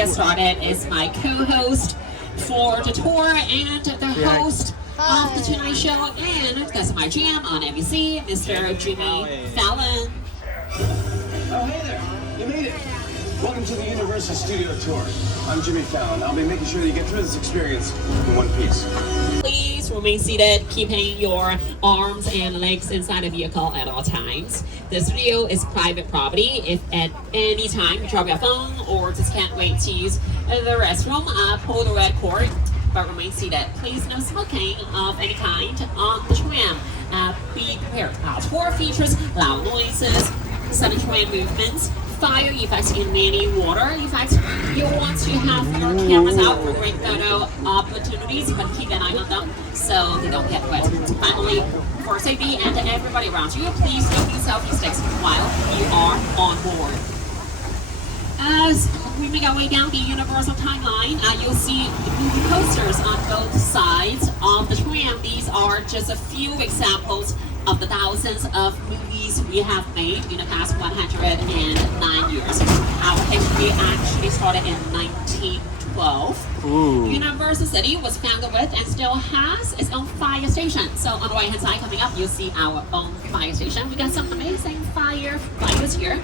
get started is my co-host for the tour and the host of the Tonight Show, and that's my GM on NBC, Mr. Jimmy Fallon. Oh, hey there. You made it. Welcome to the Universal Studio Tour. I'm Jimmy Fallon. I'll be making sure that you get through this experience in one piece. Please remain seated, keeping your arms and legs inside the vehicle at all times. The studio is private property. If at any time you drop your phone or just can't wait to use the restroom, pull the red cord, but remain seated. Please no smoking of any kind on the tram. Be prepared. Our tour features loud noises, sudden tram movements, fire effects, and many water effects. You'll want to have your cameras out for great photo opportunities, but keep an eye on them so they don't get wet. Finally, for safety and everybody around you, please don't use selfie sticks while you are on board. As we make our way down the Universal timeline, you'll see movie posters on both sides of the tram. These are just a few examples of the thousands of movies we have made in the past 109 years. Our history actually started in 1912. Universal City was founded with and still has its own fire station. So on the right hand side coming up, you'll see our own fire station. We got some amazing firefighters here.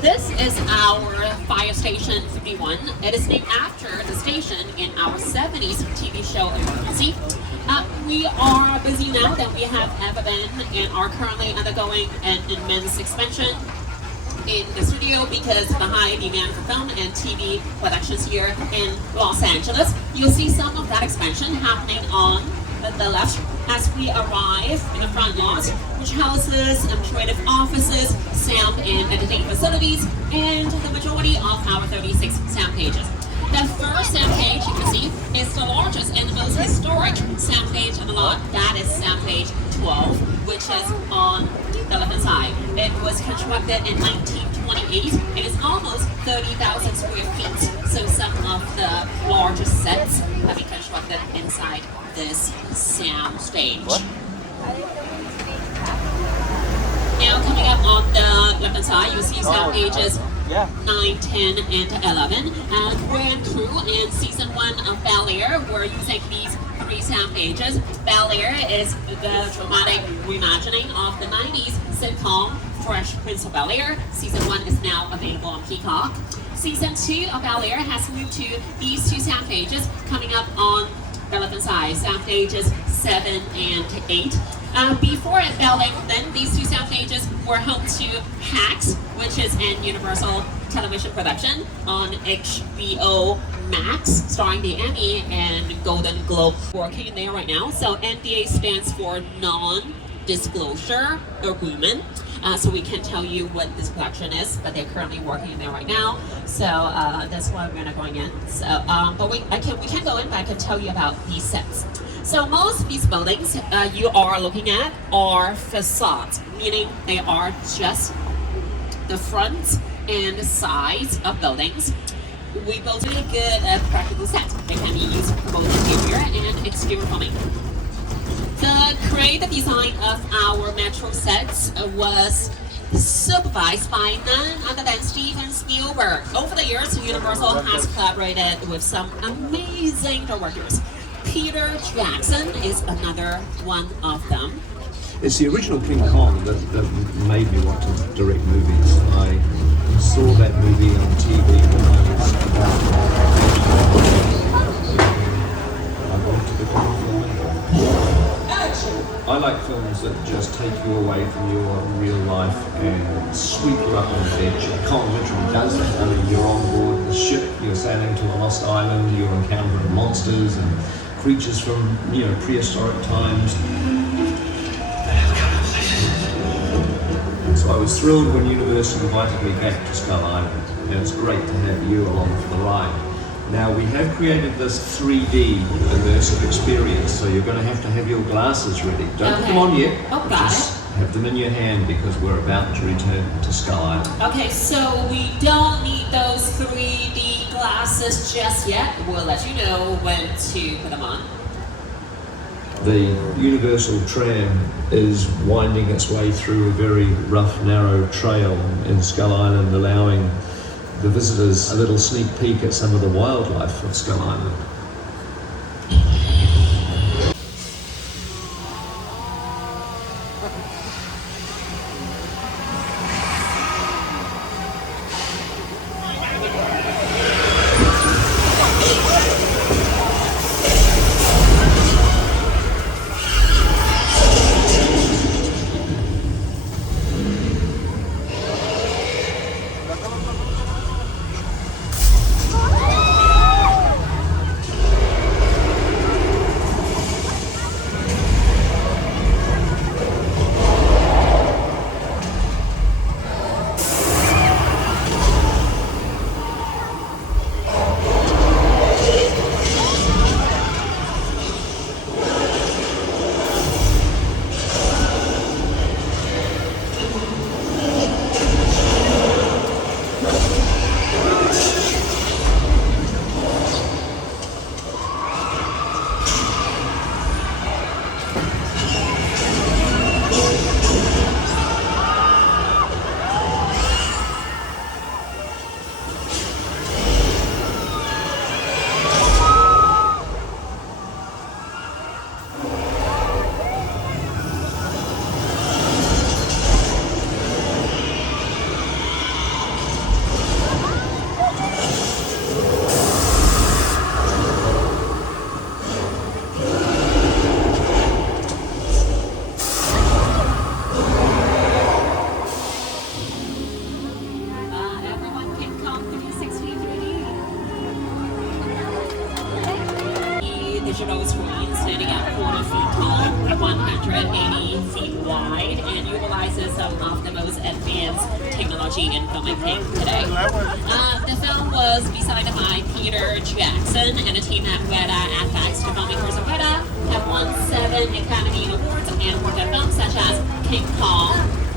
This is our Fire Station 51. It is named after the station in our 70s TV show Emergency. We are busier now than we have ever been and are currently undergoing an immense expansion in the studio because of the high demand for film and TV productions here in Los Angeles. You'll see some of that expansion happening on the left as we arrive in the front lot, which houses administrative offices, sound and editing facilities, and the majority of our 36 sound pages. The first sound page you can see is the largest and the most historic sound page on the lot. That is sound page 12, which is on the left-hand side. It was constructed in 1928. It is almost 30,000 square feet. So some of the largest sets have been constructed inside this sound stage. Now coming up on the left-hand side, you'll see sound pages 9, 10, and 11. Grand crew in season 1 of Bel-Air, we're using these 3 sound pages. Bel-Air is the dramatic reimagining of the 90s sitcom Fresh Prince of Bel-Air. Season 1 is now available on Peacock. Season 2 of Bel-Air has moved to these 2 sound pages coming up on the left-hand side, sound pages 7 and 8. Before Bel-Air, then these 2 sound pages were home to Hacks, which is an Universal television production on HBO Max, starring the Emmy and Golden Globe working in there right now. So NDA stands for non-disclosure agreement. So we can tell you what this production is, but they're currently working in there right now. So that's why we're not going in. So, but we can go in, but I can tell you about these sets. So most of these buildings you are looking at are facades, meaning they are just the front and the sides of buildings. We built really good practical sets. They can be used for both interior and exterior filming. The creative design of our Metro sets was supervised by none other than Steven Spielberg. Over the years, Universal has collaborated with some amazing directors. Peter Jackson is another one of them. It's the original King Kong that made me want to direct movies. I saw that movie on TV when I was about. I wanted to become a filmmaker. I like films that just take you away from your real life and sweep you up on the edge. Kong literally does that. I mean, you're on board the ship, you're sailing to a lost island, you're encountering monsters and creatures from, prehistoric times. So I was thrilled when Universal invited me back to Skull Island, and it's great to have you along for the ride. Now we have created this 3D immersive experience, so you're going to have your glasses ready. Don't put them on yet. Oh, got Just have them in your hand because we're about to return to Skull Island. Okay, so we don't need those 3D glasses just yet. We'll let you know when to put them on. The Universal tram is winding its way through a very rough, narrow trail in Skull Island, allowing the visitors a little sneak peek at some of the wildlife of Skull Island. Digital screen standing at 40 feet tall, 180 feet wide, and utilizes some of the most advanced technology in filmmaking today. The film was designed by Peter Jackson and a team at Weta FX. The filmmakers of Weta have won 7 Academy Awards and worked on films such as King Kong,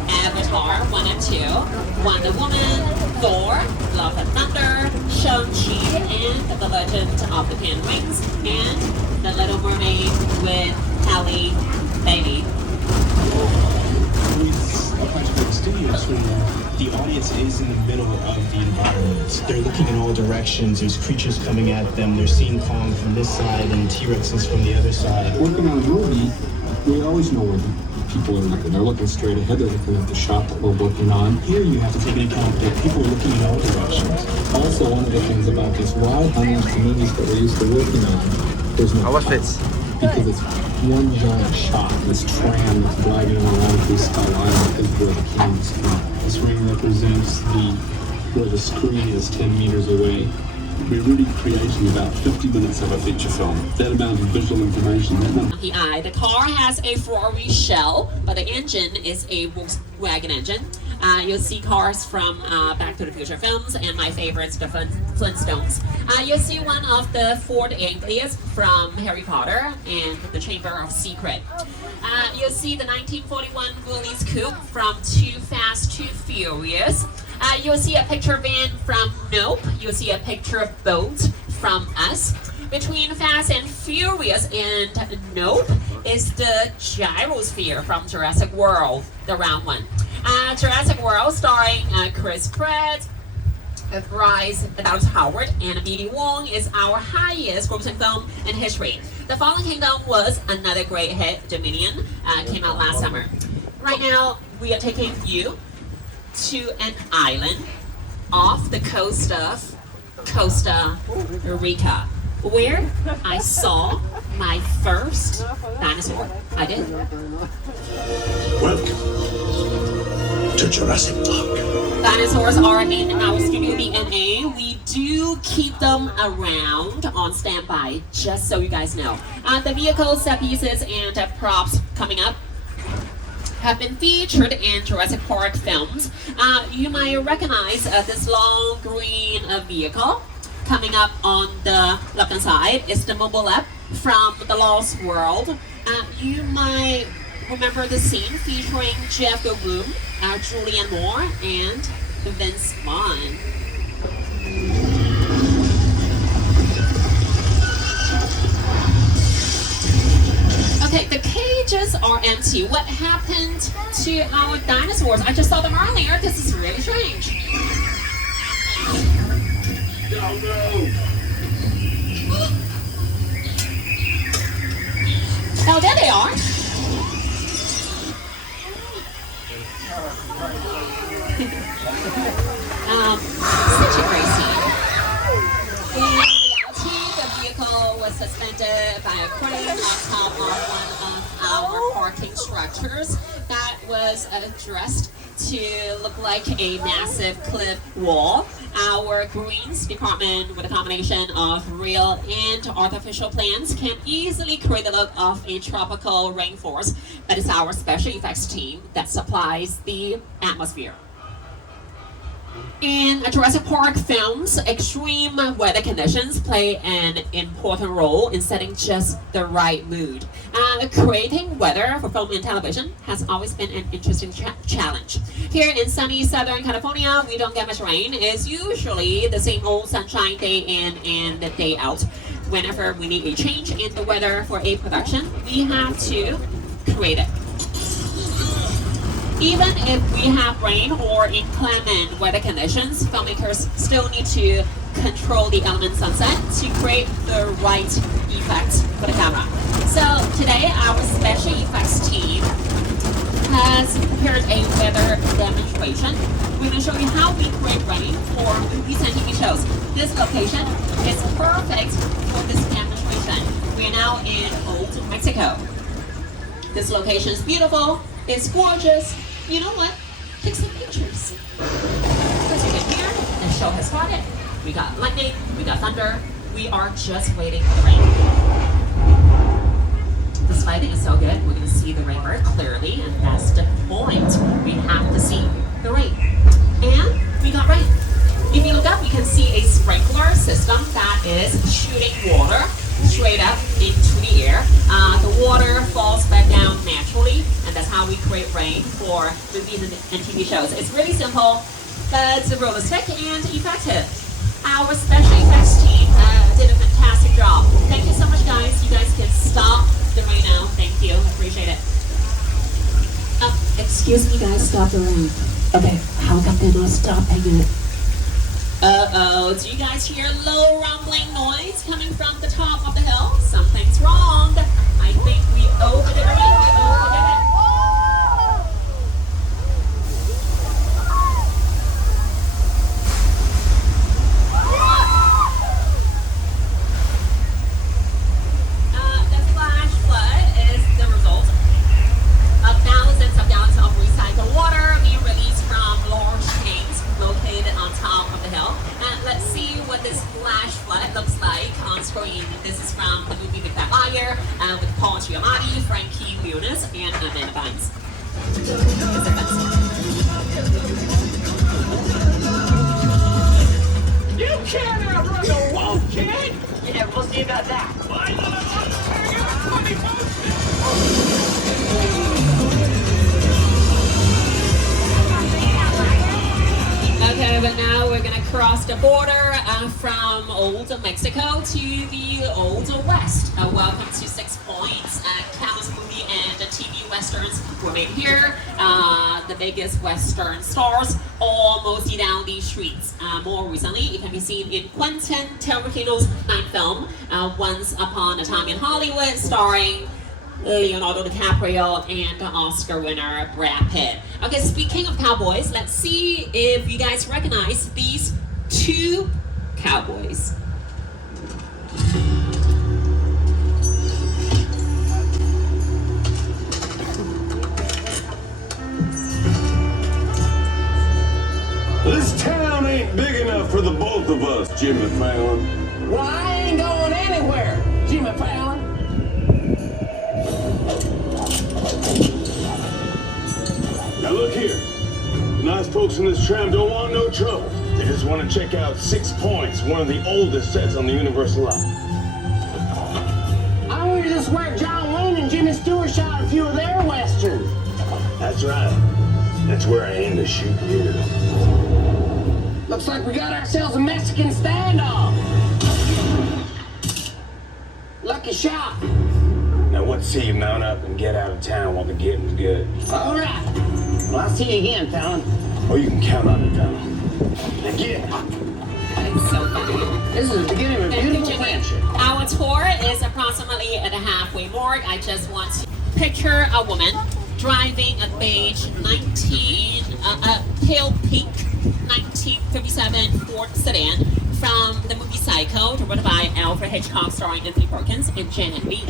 Avatar 1 and 2, Wonder Woman, Thor, Love and Thunder, Shang-Chi, and The Legend of the Ten Rings, and The Little Mermaid with Halle Bailey. With a bunch of big studios where the audience is in the middle of the environment. They're looking in all directions. There's creatures coming at them. They're seeing Kong from this side and T-Rexes from the other side. Working on a movie, we always know where the people are looking. They're looking straight ahead. They're looking at the shot that we're working on. Here you have to take into account that people are looking in all directions. Also, one of the things about this ride, unlike the movies that we're used to working on, there's no cut, because it's one giant shot. This tram that's driving around through Skull Island is where the cameras come. This ring represents where the screen is 10 meters away. We're really creating about 50 minutes of a feature film. That amount of visual information. The eye. The car has a Ferrari shell, but the engine is a Volkswagen engine. You'll see cars from Back to the Future films, and my favorites, the Flintstones. You'll see one of the Ford Anglias from Harry Potter and the Chamber of Secret. You'll see the 1941 Willys Coupe from Too Fast, Too Furious. You'll see a picture van from Nope. You'll see a picture boat from Us. Between Fast and Furious and Nope is the gyrosphere from Jurassic World, the round one. Jurassic World, starring Chris Pratt, Bryce Dallas Howard, and B.D. Wong, is our highest grossing film in history. The Fallen Kingdom was another great hit. Dominion came out last summer. Right now, we are taking you to an island off the coast of Costa Rica, where I saw my first dinosaur. I did. Welcome to Jurassic Park. Dinosaurs are in our studio DNA. We do keep them around on standby, just so you guys know. The vehicles, set pieces, and props coming up have been featured in Jurassic Park films. You might recognize this long green vehicle coming up on the left-hand side. It's the mobile lab from The Lost World. You might remember the scene featuring Jeff Goldblum, Julianne Moore, and Vince Vaughn. Okay, the cages are empty. What happened to our dinosaurs? I just saw them earlier. This is really strange. Don't move. Oh, there they are. Such a great scene. In reality, the vehicle was suspended by a crane on top of one of our parking structures that was addressed to look like a massive cliff wall. Our Greens department, with a combination of real and artificial plants, can easily create the look of a tropical rainforest, but it's our special effects team that supplies the atmosphere. In Jurassic Park films, extreme weather conditions play an important role in setting just the right mood. Creating weather for film and television has always been an interesting challenge. Here in sunny Southern California, we don't get much rain. It's usually the same old sunshine day in and day out. Whenever we need a change in the weather for a production, we have to create it. Even if we have rain or inclement weather conditions, filmmakers still need to control the elements on set to create the right effect for the camera. So today, our special effects team has prepared a weather demonstration. We're going to show you how we create rain for movies and TV shows. This location is perfect for this demonstration. We are now in Old Mexico. This location is beautiful, it's gorgeous. You know what? Take some pictures. As you can hear, the show has started. We got lightning, we got thunder. We are just waiting for the rain. This lighting is so good, we're gonna see the rain very clearly, and that's the point. We have to see the rain. And we got rain. If you look up, you can see a sprinkler system that is shooting water straight up into the air. The water falls back down naturally, and that's how we create rain for movies and TV shows. It's really simple, but it's realistic and effective. Our special effects team did a fantastic job. Thank you so much, guys. You guys can stop the rain now. Thank you. Appreciate it. Excuse me, guys. Stop the rain. Okay, how come they're not stopping it? Uh-oh, do you guys hear low rumbling noise coming from the top of the hill? Something's wrong. I think we opened it again. We opened it. The flash flood is the result of thousands of gallons of recycled water being released from large tanks located on top of the hill. And let's see what this flash flood looks like on screen. This is from the movie Big Fat Liar with Paul Giamatti, Frankie Muniz, and Amanda Bynes. You can't outrun a wolf, kid! Yeah, we'll see about that. Okay, but now we're gonna cross the border from Old Mexico to the Old West. Welcome to 6 Points. Countless movie and TV westerns were made here. The biggest western stars all mostly down these streets. More recently, it can be seen in Quentin Tarantino's ninth film, Once Upon a Time in Hollywood, starring Leonardo DiCaprio and Oscar winner Brad Pitt. Okay, speaking of cowboys, let's see if you guys recognize these two cowboys. This town ain't big enough for the both of us, Jimmy Fallon. Well, I ain't going anywhere, Jimmy Fallon. Now look here. The nice folks in this tram don't want no trouble. They just want to check out 6 Points, one of the oldest sets on the Universal lot. I heard this where John Wayne and Jimmy Stewart shot a few of their westerns. That's right. That's where I aim to shoot here. Looks like we got ourselves a Mexican standoff. Lucky shot. Now what say you mount up and get out of town while the getting's good? All right. Well, I'll see you again, Fallon. Oh, you can count on it, Fallon. Now get. This is the beginning of a Thank you, beautiful Jimmy. friendship. Our tour is approximately at the halfway mark. I just want to picture a woman driving a beige pale pink 1957 Ford sedan from the movie Psycho, directed by Alfred Hitchcock, starring Anthony Perkins and Janet Leigh.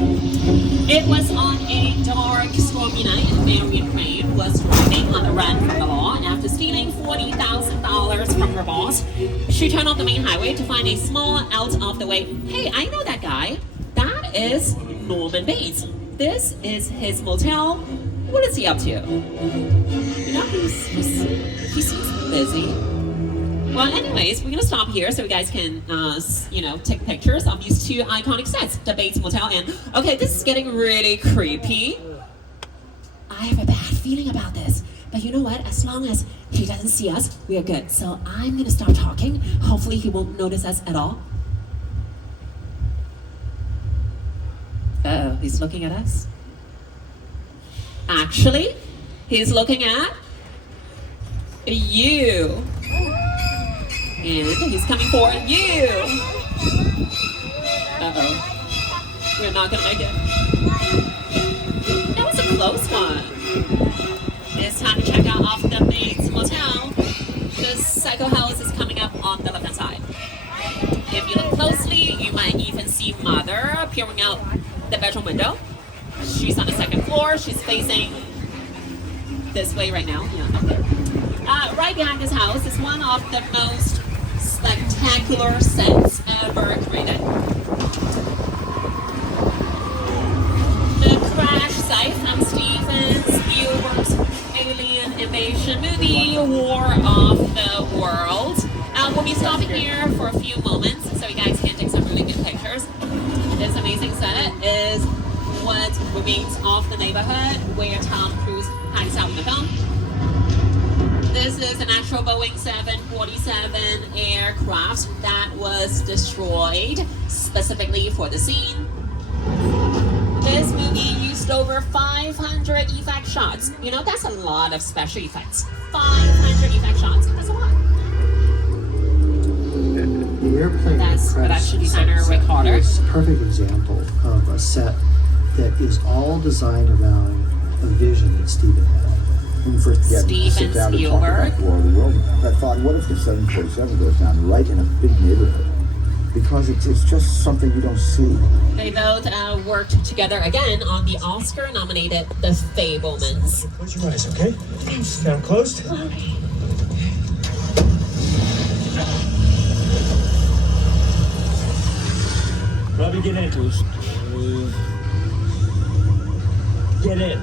It was on a dark, stormy night. Marion Crane was driving on the run from the law, and after stealing $40,000 from her boss, she turned off the main highway to find a small out-of-the-way. Hey, I know that guy. That is Norman Bates. This is his motel. What is he up to? You know, he seems busy. Well, anyways, we're gonna stop here so you guys can, take pictures of these two iconic sets, the Bates Motel and, okay, this is getting really creepy. I have a bad feeling about this, but you know what? As long as he doesn't see us, we are good. So I'm gonna stop talking. Hopefully he won't notice us at all. Uh-oh, he's looking at us. Actually, he's looking at you. And he's coming for you. Uh-oh. We're not gonna make it. That was a close one. It's time to check out off the Bates Motel. The Psycho House is coming up on the left-hand side. If you look closely, you might even see Mother peering out the bedroom window. She's on the second floor. She's facing this way right now. Yeah, up there. Right behind this house is one of the most spectacular sets ever created. The crash site from Steven Spielberg's Alien Invasion movie, War of the Worlds. We'll be stopping here for a few moments so you guys can take some really good pictures. This amazing set is what remains of the neighborhood where Tom Cruise hangs out in the film. This is an actual Boeing 747 aircraft that was destroyed specifically for the scene. This movie used over 500 effect shots. You know, that's a lot of special effects. 500 effect shots, that's a lot. The airplane That's crash production designer Rick Harder. is a perfect example of a set that is all designed around a vision that Steven had. When we first began to Steven sit down to talk Spielberg. about War of the World, I thought, what if the 747 goes down right in a big neighborhood? Because it's just something you don't see. They both worked together again on the Oscar-nominated The Fabelmans. Close your eyes, okay? Now closed. Robbie, get in. Get in.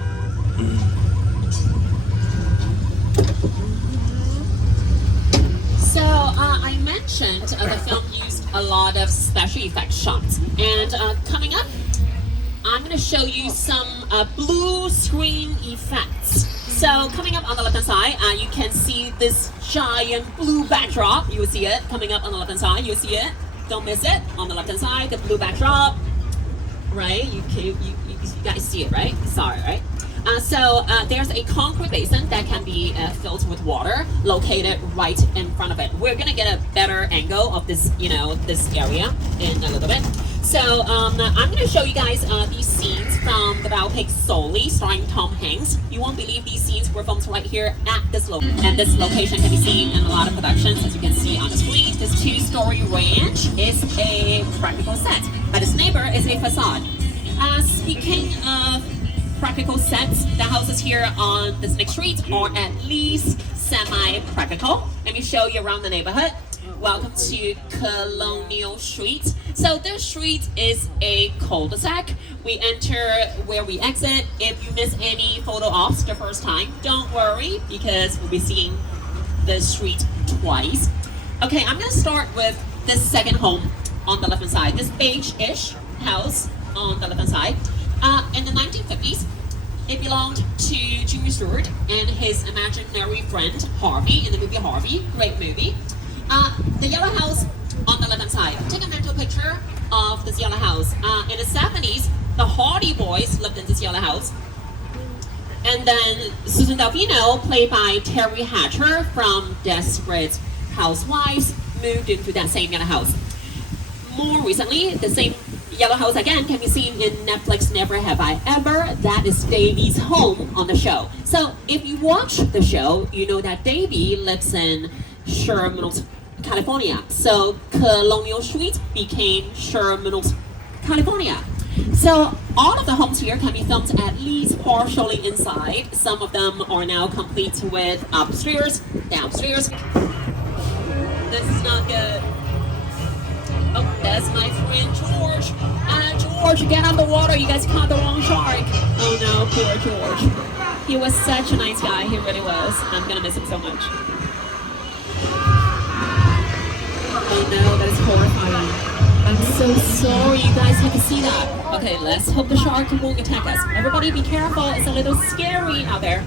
So I mentioned the film used a lot of special effects shots, and coming up, I'm going to show you some blue screen effects. So coming up on the left-hand side, you can see this giant blue backdrop. You will see it coming up on the left-hand side. You see it. Don't miss it. On the left-hand side, the blue backdrop. Right? You guys see it, right? You saw it, right? So there's a concrete basin that can be filled with water located right in front of it. We're gonna get a better angle of this, this area in a little bit. So I'm gonna show you guys these scenes from The Biopic Sully, starring Tom Hanks. You won't believe these scenes were filmed right here at this location. And this location can be seen in a lot of productions, as you can see on the screen. This two-story ranch is a practical set, but its neighbor is a facade. Speaking of practical sets, the houses here on this next street are at least semi-practical. Let me show you around the neighborhood. Welcome to Colonial Street. So this street is a cul-de-sac. We enter where we exit. If you miss any photo ops the first time, don't worry, because we'll be seeing the street twice. Okay, I'm gonna start with this second home on the left-hand side. This beige-ish house on the left-hand side. In the 1950s, it belonged to Jimmy Stewart and his imaginary friend Harvey in the movie Harvey. Great movie. The yellow house on the left-hand side. Take a mental picture of this yellow house. In the 70s, the Hardy Boys lived in this yellow house. And then Susan Delfino, played by Terry Hatcher from Desperate Housewives, moved into that same yellow house. more recently, the same yellow house again can be seen in Netflix Never Have I Ever. That is Davy's home on the show. So if you watch the show, you know that Davy lives in Sherman, California. So Colonial Suite became Sherman, California. So all of the homes here can be filmed at least partially inside. Some of them are now complete with upstairs, downstairs. This is not good. Oh, that's my friend George. George, get out of the water. You guys caught the wrong shark. Oh no, poor George. He was such a nice guy. He really was. I'm gonna miss him so much. Oh no, that is horrifying. I'm so sorry you guys had to see that. Okay, let's hope the shark won't attack us. Everybody be careful. It's a little scary out there.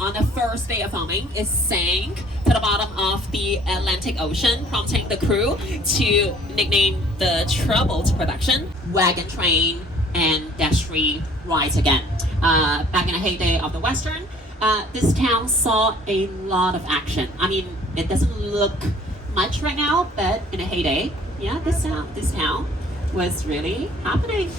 On the first day of filming, it sank to the bottom of the Atlantic Ocean, prompting the crew to nickname the troubled production Wagon Train and Dash 3 Rise Again. Back in the heyday of the Western, this town saw a lot of action. I mean, it doesn't look much right now, but in a heyday, yeah, this town was really happening.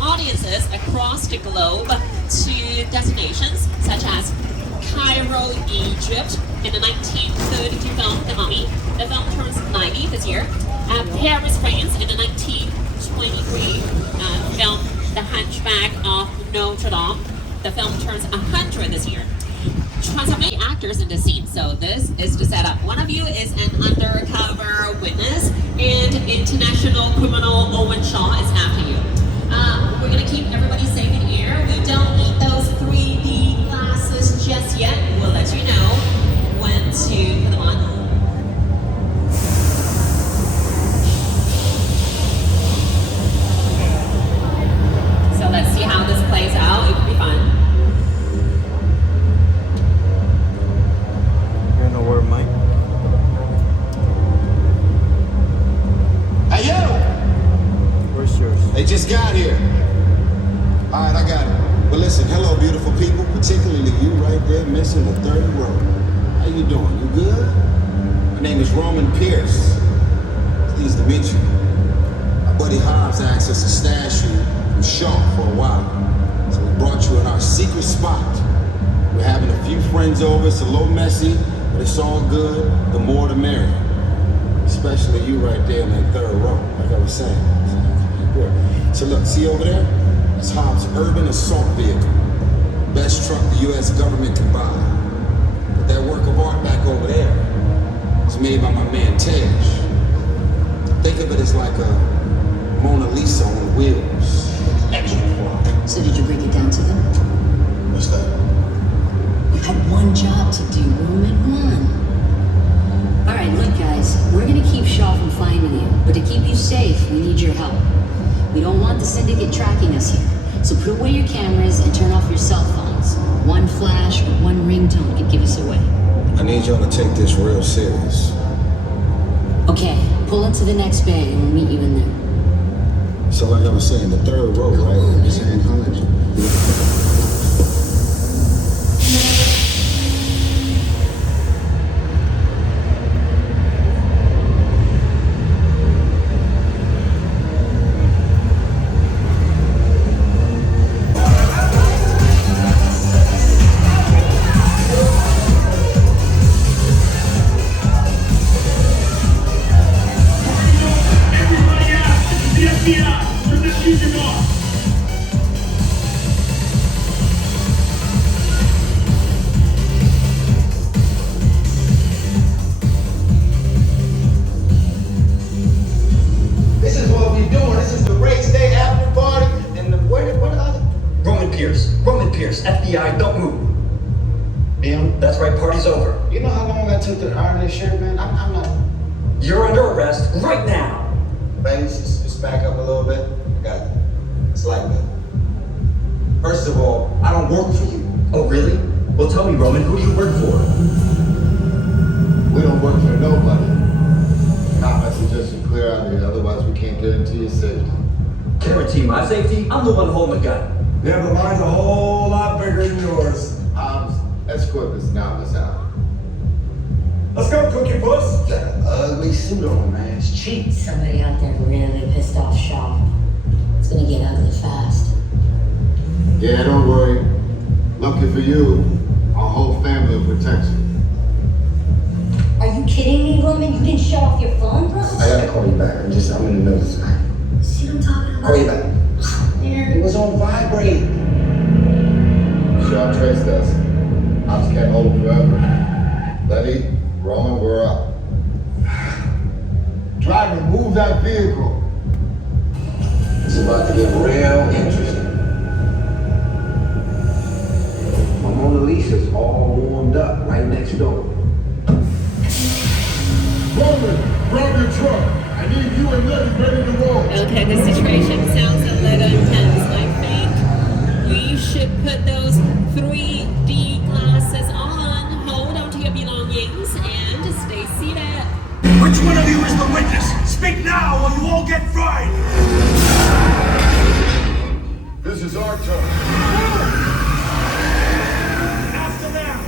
Audiences across the globe to destinations such as Cairo, Egypt in the 1932 film The Mummy. The film turns 90 this year. Paris, France in the 1923 film The Hunchback of Notre Dame. The film turns 100 this year. So many actors in the scene, so this is the setup. One of you is an undercover witness, and international criminal Owen Shaw is after you. We're going to keep everybody safe in air. We don't need those 3D glasses just yet. We'll let you know when to put them on. So let's see how this plays out. It could be fun. You're gonna wear mine? Hey, yo! Where's yours? They just got here. All right, I got it. Well, listen, hello, beautiful people, particularly you right there missing the third row. How you doing? You good? My name is Roman Pierce. Pleased to meet you. My buddy Hobbs asked us to stash you from Shaw for a while. So we brought you in our secret spot. We're having a few friends over. It's a little messy, but it's all good. The more the merrier. Especially you right there in that third row, like I was saying. So look, see over there? It's Hobbs' urban assault vehicle. Best truck the U.S. government can buy. But that work of art back over there is made by my man Tej. Think of it as like a Mona Lisa on wheels. Extra quality. So did you break it down to them? What's that? You had one job to do, Roman, one. All right, look guys, we're gonna keep Shaw from finding you, but to keep you safe, we need your help. We don't want the syndicate tracking us here. So put away your cameras and turn off your cell phones. One flash or one ringtone could give us away. I need y'all to take this real serious. Okay, pull into the next bay and we'll meet you in there. So like I was saying, the third row, right? Is in Holland. FBI, from the Pierce. Roman Pierce, FBI, don't move. Him? That's right, party's over. You know how long I took to iron this shirt, man? I'm not... You're under arrest right now. Ladies, just back up a little bit. I got it. It's like that. First of all, I don't work for you. Oh, really? Well, tell me, Roman, who do you work for? We don't work for nobody. I suggest you clear out of here, otherwise we can't guarantee your safety. Guarantee my safety? I'm the one holding the gun. Yeah, but mine's a whole lot bigger than yours. Escort this novice out. Let's go, Cookie Puss. Got an ugly suit on, man. It's cheap. Somebody out there really pissed off Shaw. It's gonna get ugly fast. Yeah, don't worry. Lucky for you, our whole family will protect you. Are you kidding me, Roman? You didn't shut off your phone, bro? I gotta call you back. I'm in the middle of something. See what I'm talking about? Call you back. Man. It was on vibrate. Shaw traced us. Ops can't hold him forever. Letty, Roman, we're up. Driver, move that vehicle. It's about to get real interesting. My Mona Lisa's all warmed up right next door. Roman, grab your truck. I need you and Letty ready to roll. Okay, the situation sounds a little intense. I think we should put those 3D glasses on, hold on to your belongings, and stay seated. Which one of you is the witness? Speak now or you all get fried! This is our turn. After them!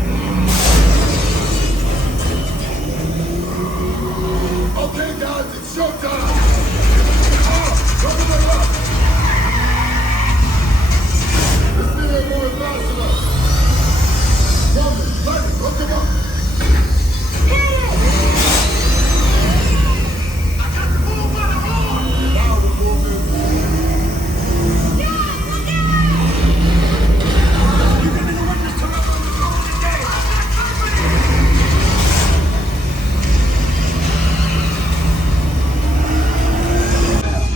Okay, guys, it's showtime. Cover them up. This thing ain't going fast enough. Roman, Letty, hook him up. I got to move by the horn! Now we're moving. You can be the witness to the day!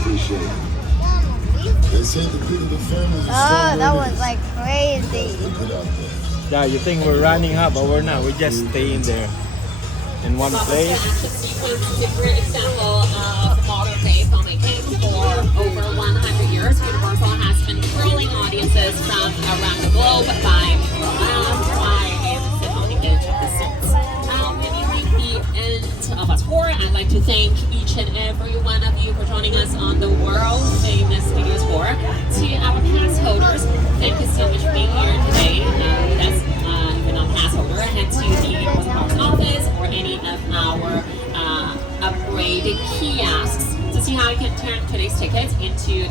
Appreciate it. They said the critical families Oh, that was like crazy. Yeah, you think we're running up, but we're not. We just stay in there in one place. Different example of modern day filmmaking. For over 100 years, Universal has been thrilling audiences from around the globe by the edge of the sets. When you reach the end of a tour, I'd like to thank each and every one of you for joining us on the world famous Studios tour. To our pass holders, thank you so much for being here today with us. If you're not a pass holder, head to the Universal Parks office or any of our upgrade kiosks to see how you can turn today's tickets into